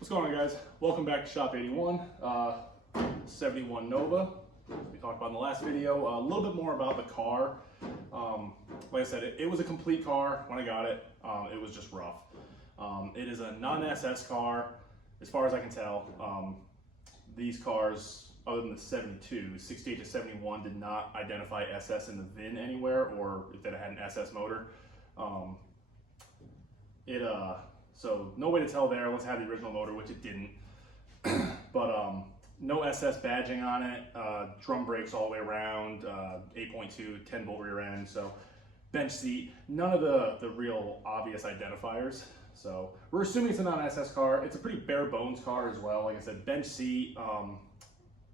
What's going on, guys? Welcome back to Shop 81, 71 Nova. We talked about in the last video a little bit more about the car. Like I said, it was a complete car when I got it. It was just rough. It is a non-SS car, as far as I can tell. These cars, other than the 72, 68 to 71 did not identify SS in the VIN anywhere, or that it had an SS motor. So no way to tell there unless it had the original motor, which it didn't. But no SS badging on it, drum brakes all the way around, 8.2, 10 volt rear end, so bench seat, none of the real obvious identifiers. So we're assuming it's a non-SS car. It's a pretty bare bones car as well. Like I said, bench seat,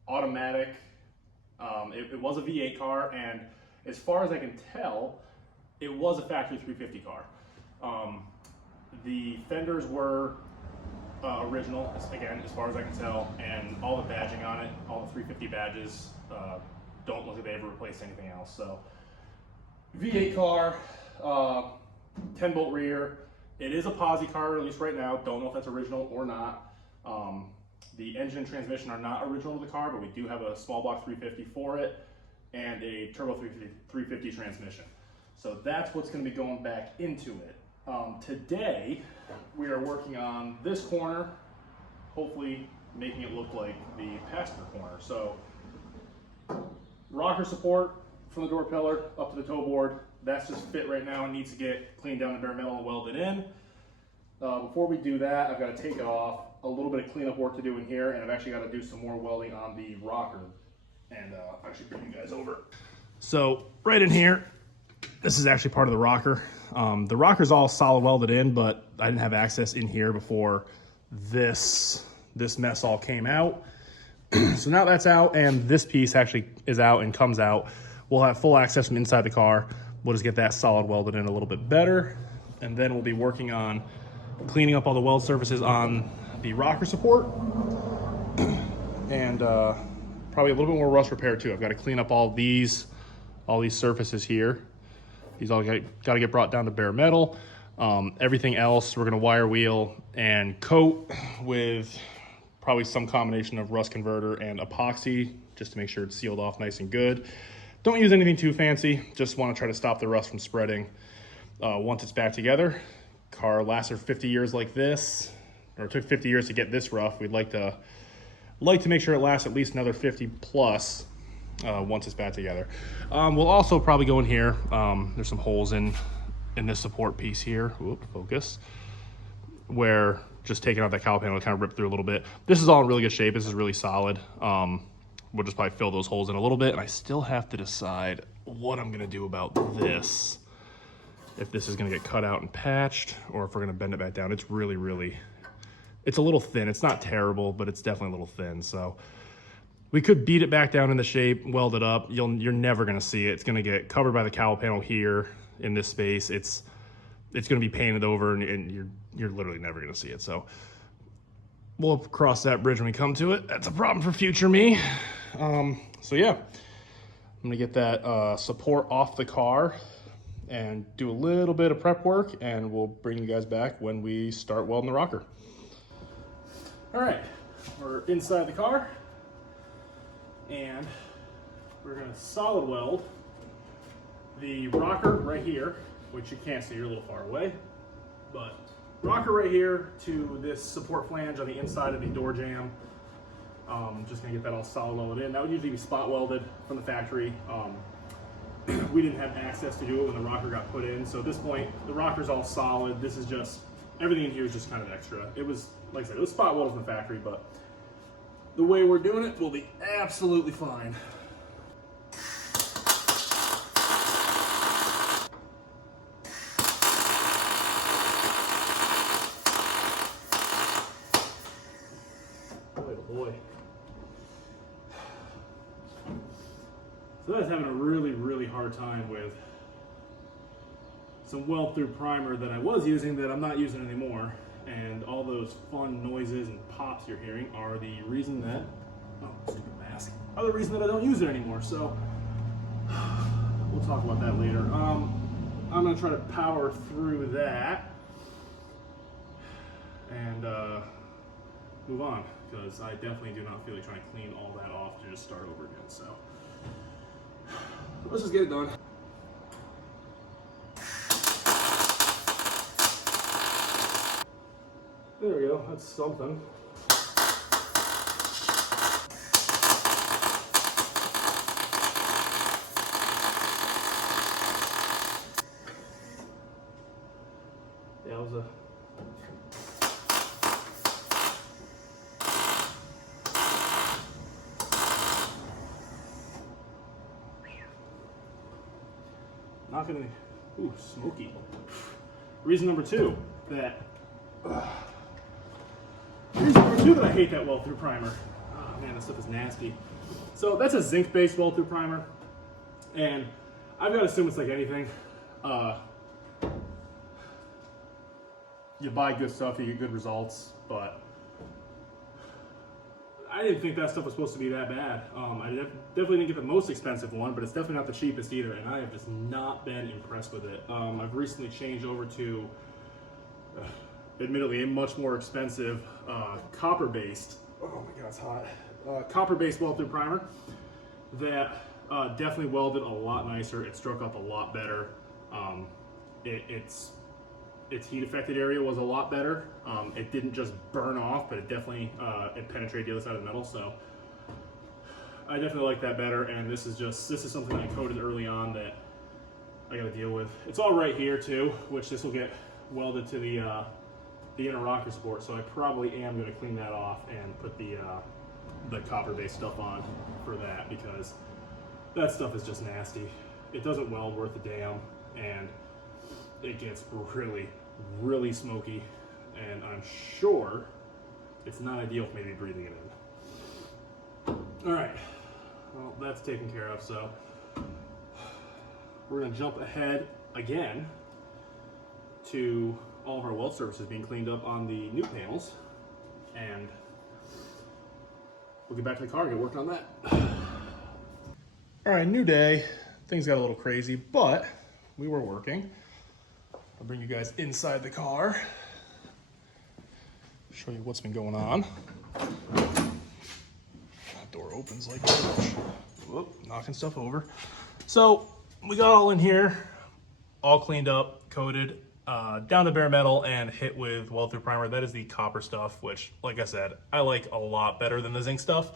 automatic. It was a V8 car, and as far as I can tell, it was a factory 350 car. The fenders were original, again, as far as I can tell, and all the badging on it, all the 350 badges, don't look like they ever replaced anything else. So V8 car, 10 bolt rear. It is a posi car, at least right now. Don't know if that's original or not. The engine and transmission are not original to the car, but we do have a small block 350 for it and a turbo 350 transmission. So that's what's going to be going back into it. Today, we are working on this corner, hopefully making it look like the passenger corner. So, rocker support from the door pillar up to the toe board. That's just fit right now and needs to get cleaned down to bare metal and welded in. Before we do that, I've got to take it off. A little bit of cleanup work to do in here, and I've actually got to do some more welding on the rocker. And I'll actually bring you guys over. So, right in here, this is actually part of the rocker. The rocker's all solid welded in, but I didn't have access in here before this mess all came out. So now that's out, and this piece actually is out and comes out. We'll have full access from inside the car. We'll just get that solid welded in a little bit better, and then we'll be working on cleaning up all the weld surfaces on the rocker support, and probably a little bit more rust repair too. I've got to clean up all these surfaces here. These all got to get brought down to bare metal. Everything else, we're going to wire wheel and coat with probably some combination of rust converter and epoxy, just to make sure it's sealed off nice and good. Don't use anything too fancy. Just want to try to stop the rust from spreading. Once it's back together, car lasted 50 years like this, or it took 50 years to get this rough. We'd like to make sure it lasts at least another 50 plus. Once it's back together. We'll also probably go in here. There's some holes in this support piece here. Whoop, focus. Where just taking out that cowl panel kind of ripped through a little bit. This is all in really good shape. This is really solid. We'll just probably fill those holes in a little bit. And I still have to decide what I'm gonna do about this. If this is gonna get cut out and patched, or if we're gonna bend it back down. It's really, it's a little thin. It's not terrible, but it's definitely a little thin. So we could beat it back down into shape, weld it up. You're never gonna see it. It's gonna get covered by the cowl panel here in this space. It's gonna be painted over, and you're literally never gonna see it. So we'll cross that bridge when we come to it. That's a problem for future me. So yeah, I'm gonna get that support off the car and do a little bit of prep work, and we'll bring you guys back when we start welding the rocker. All right, we're inside the car. And we're going to solid weld the rocker right here, which you can't see, you're a little far away, but rocker right here to this support flange on the inside of the door jamb. Just going to get that all solid welded in. That would usually be spot welded from the factory. We didn't have access to do it when the rocker got put in, so at this point the rocker's all solid. This is just, everything in here is just kind of extra. It was, like I said, it was spot welded from the factory, but the way we're doing it will be absolutely fine. Boy, oh boy. So I was having a really hard time with some weld through primer that I was using that I'm not using anymore. And all those fun noises and pops you're hearing are the reason that, oh, stupid mask, are the reason that I don't use it anymore. So we'll talk about that later. I'm gonna try to power through that and move on, because I definitely do not feel like trying to clean all that off to just start over again. So let's just get it done. There we go, that's something. Yeah, it was a not gonna, ooh, smoky. Reason number two that I hate that weld through primer. Oh man, this stuff is nasty. So that's a zinc-based weld through primer, and I've got to assume it's like anything. You buy good stuff, you get good results, but I didn't think that stuff was supposed to be that bad. I definitely didn't get the most expensive one, but it's definitely not the cheapest either, and I have just not been impressed with it. I've recently changed over to, admittedly, a much more expensive copper-based, oh my god, it's hot, copper-based weld-through primer that definitely welded a lot nicer. It struck up a lot better. Its heat affected area was a lot better. It didn't just burn off, but it definitely it penetrated the other side of the metal. So I definitely like that better. And this is something that I coated early on that I got to deal with. It's all right here too, which this will get welded to the inner rocker support. So I probably am going to clean that off and put the copper-based stuff on for that, because that stuff is just nasty. It doesn't weld worth a damn, and it gets really, really smoky, and I'm sure it's not ideal for me to be breathing it in. All right, well, that's taken care of, so we're gonna jump ahead again to all of our weld surfaces being cleaned up on the new panels, and we'll get back to the car and get working on that. All right, new day. Things got a little crazy, but we were working. I'll bring you guys inside the car, show you what's been going on. That door opens like that. Whoop, knocking stuff over. So we got all in here, all cleaned up, coated, down to bare metal and hit with weld through primer. That is the copper stuff, which, like I said, I like a lot better than the zinc stuff.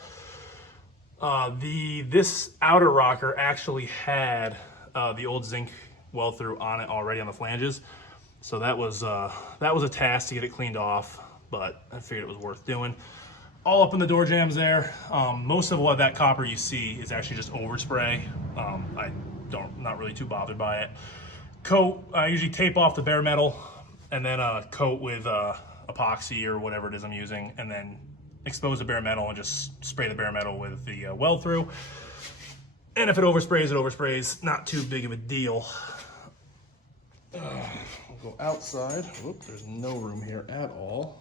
This outer rocker actually had the old zinc weld through on it already on the flanges, so that was a task to get it cleaned off, but I figured it was worth doing. All up in the door jambs there. Most of what that copper you see is actually just overspray. Not really too bothered by it. Coat, I usually tape off the bare metal and then coat with epoxy or whatever it is I'm using, and then expose the bare metal and just spray the bare metal with the weld through. And if it oversprays, it oversprays. Not too big of a deal. We'll go outside. Whoop, there's no room here at all.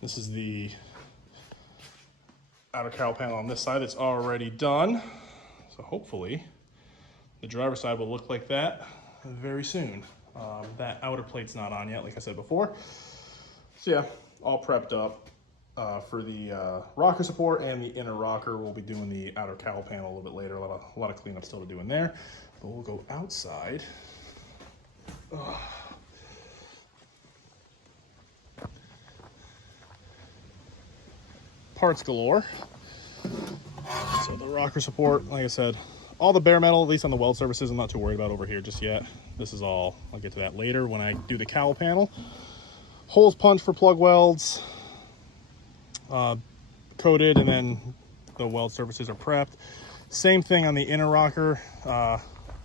This is the outer cowl panel on this side that's already done. So hopefully the driver's side will look like that very soon. That outer plate's not on yet, like I said before. So yeah, all prepped up for the rocker support and the inner rocker. We'll be doing the outer cowl panel a little bit later. A lot of cleanup still to do in there. But we'll go outside. Parts galore. So the rocker support, like I said, all the bare metal, at least on the weld surfaces, I'm not too worried about over here just yet. This is all, I'll get to that later when I do the cowl panel. Holes punched for plug welds, coated, and then the weld surfaces are prepped. Same thing on the inner rocker,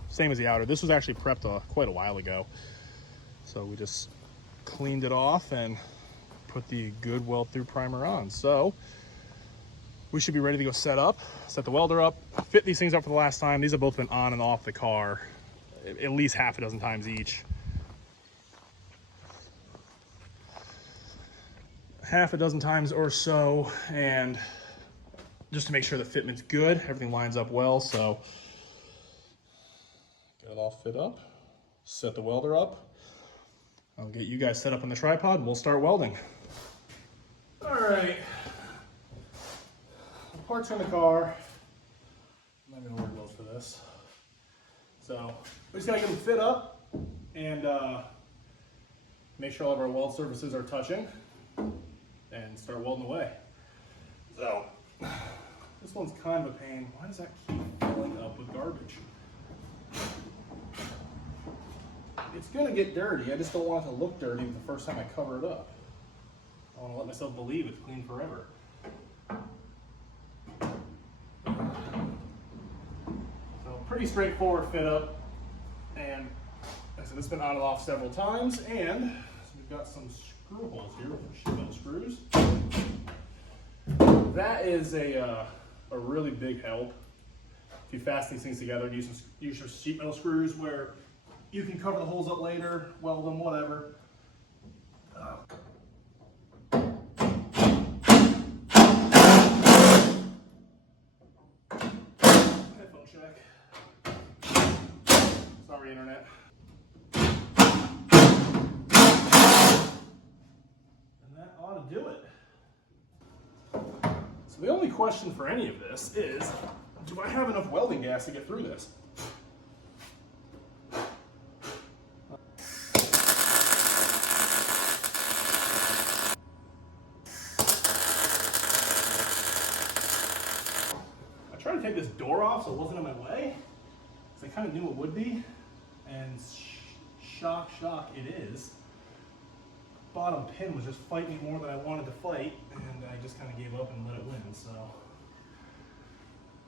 same as the outer. This was actually prepped quite a while ago. So we just cleaned it off and put the good weld through primer on. So we should be ready to go set the welder up, fit these things up for the last time. These have both been on and off the car at least half a dozen times each. Half a dozen times or so, and just to make sure the fitment's good, everything lines up well. So get it all fit up, set the welder up. I'll get you guys set up on the tripod and we'll start welding. All right, the parts are in the car. I'm not gonna order those for this. So we just gotta get them fit up and make sure all of our weld surfaces are touching and start welding away. So this one's kind of a pain. Why does that keep filling up with garbage? It's gonna get dirty. I just don't want it to look dirty the first time I cover it up. I want to let myself believe it's clean forever. So pretty straightforward fit up, and like I said, it's been on and off several times, and so we've got some screw holes here with sheet metal screws. That is a really big help. If you fasten these things together, use your sheet metal screws where you can cover the holes up later, weld them, whatever. Headphone check. Sorry, internet. And that ought to do it. So the only question for any of this is, do I have enough welding gas to get through this? I tried to take this door off so it wasn't in my way, because I kind of knew it would be, and shock, it is. Bottom pin was just fighting me more than I wanted to fight, and I just kind of gave up and let it win, so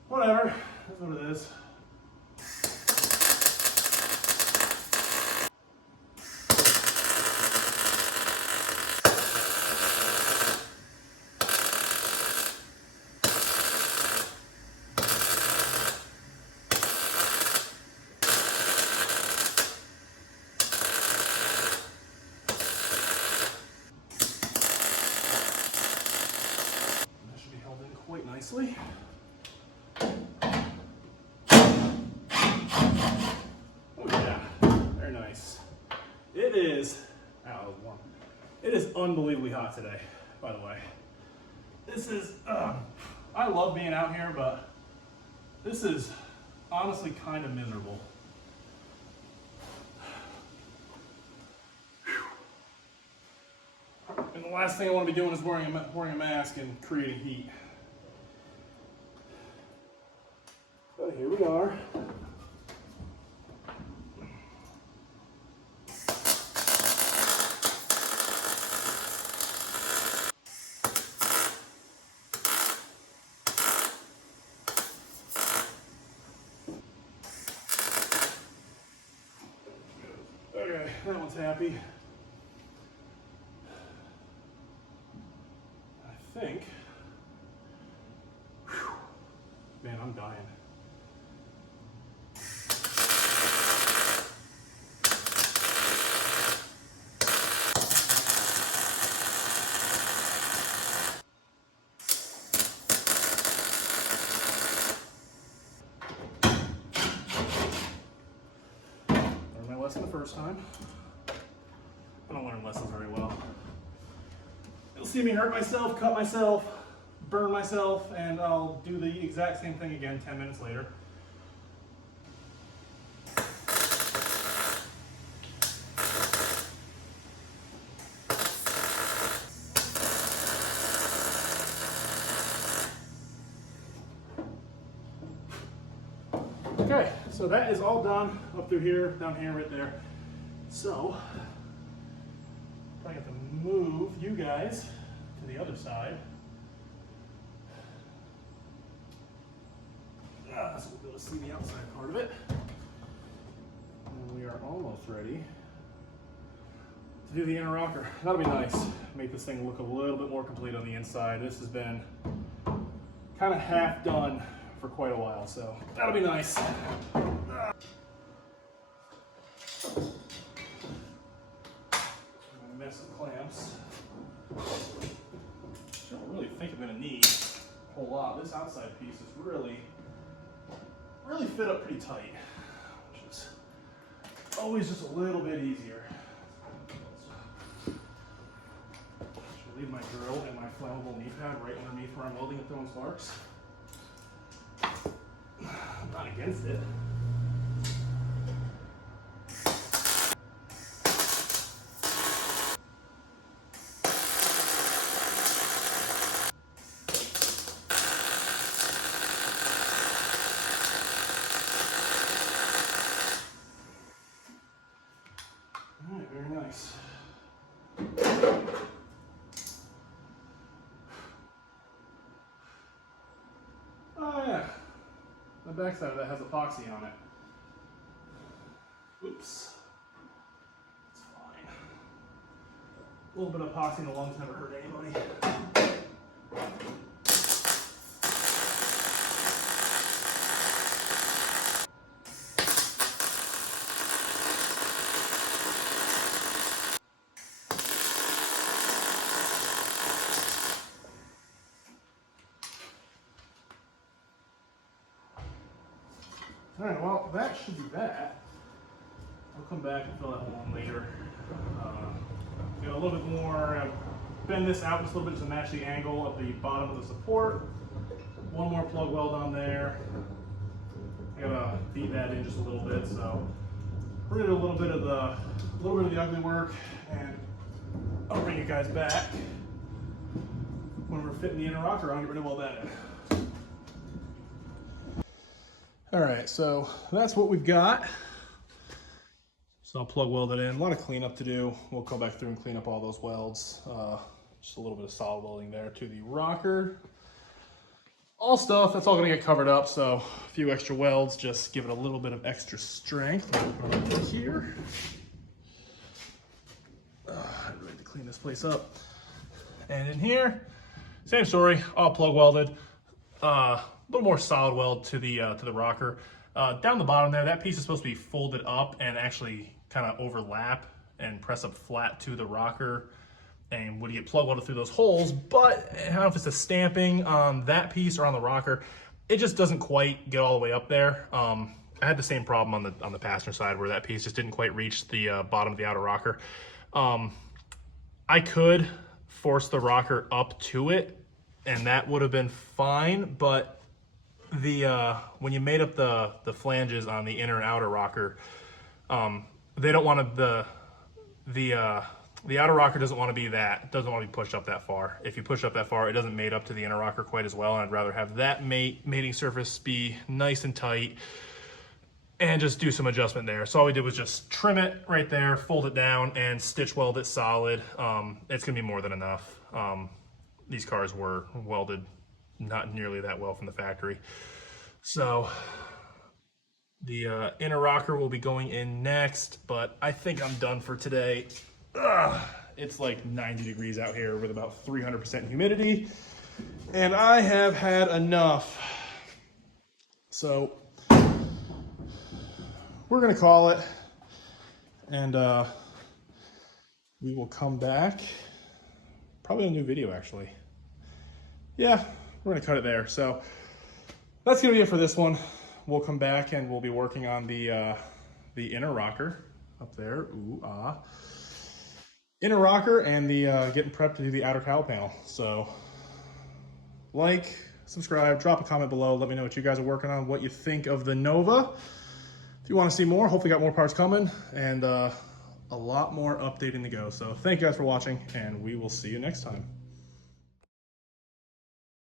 whatever, that's what it is. Quite nicely. Oh yeah, very nice. It is, ow, that was warm. It is unbelievably hot today, by the way. This is, I love being out here, but this is honestly kind of miserable. And the last thing I want to be doing is wearing a mask and creating heat. But here we are. Okay, that one's happy. I think, whew, man, I'm dying. Learned my lesson the first time. I don't learn lessons very well. You'll see me hurt myself, cut myself, burn myself, and I'll do the exact same thing again 10 minutes later. Okay, so that is all done up through here, down here, right there. So, I have to move you guys to the other side. So we'll be able to see the outside part of it. And we are almost ready to do the inner rocker. That'll be nice. Make this thing look a little bit more complete on the inside. This has been kind of half done for quite a while, so that'll be nice. Mess of clamps. I don't really think I'm going to need a whole lot. This outside piece is really fit up pretty tight, which is always just a little bit easier. leave my drill and my flammable knee pad right underneath where I'm welding and throwing sparks. I'm not against it. All right, very nice. Oh yeah, the backside of that has epoxy on it. Oops. It's fine. A little bit of epoxy in the lungs never hurt anybody. All right, well, that should be that. I'll come back and fill that hole in later. Get a little bit more, bend this out just a little bit to match the angle of the bottom of the support. One more plug weld on there. I gotta beat that in just a little bit, so we're gonna do a little bit of the ugly work, and I'll bring you guys back when we're fitting the inner rocker on, get rid of all that in. All right, so that's what we've got. So I'll plug weld it in. A lot of cleanup to do. We'll go back through and clean up all those welds. Just a little bit of solid welding there to the rocker. All stuff, that's all gonna get covered up. So a few extra welds, just give it a little bit of extra strength. Here. I'm ready to clean this place up. And in here, same story, all plug welded. A little more solid weld to the rocker. Down the bottom there, that piece is supposed to be folded up and actually kind of overlap and press up flat to the rocker, and would get plug welded through those holes. But I don't know if it's a stamping on that piece or on the rocker, it just doesn't quite get all the way up there. I had the same problem on the passenger side where that piece just didn't quite reach the bottom of the outer rocker. I could force the rocker up to it, and that would have been fine, but when you made up the flanges on the inner and outer rocker, they don't want to, the outer rocker doesn't want to be pushed up that far. If you push up that far, it doesn't mate up to the inner rocker quite as well, and I'd rather have that mating surface be nice and tight and just do some adjustment there. So all we did was just trim it right there, fold it down, and stitch weld it solid. It's gonna be more than enough. These cars were welded not nearly that well from the factory. So the inner rocker will be going in next, but I think I'm done for today. It's like 90 degrees out here with about 300% humidity, and I have had enough. So we're gonna call it, and we will come back, probably a new video actually. Yeah, we're gonna cut it there. So that's gonna be it for this one. We'll come back and we'll be working on the inner rocker up there. Ooh, ah. Inner rocker and the getting prepped to do the outer cowl panel. So like, subscribe, drop a comment below. Let me know what you guys are working on, what you think of the Nova. If you want to see more, hopefully got more parts coming, and a lot more updating to go. So thank you guys for watching, and we will see you next time.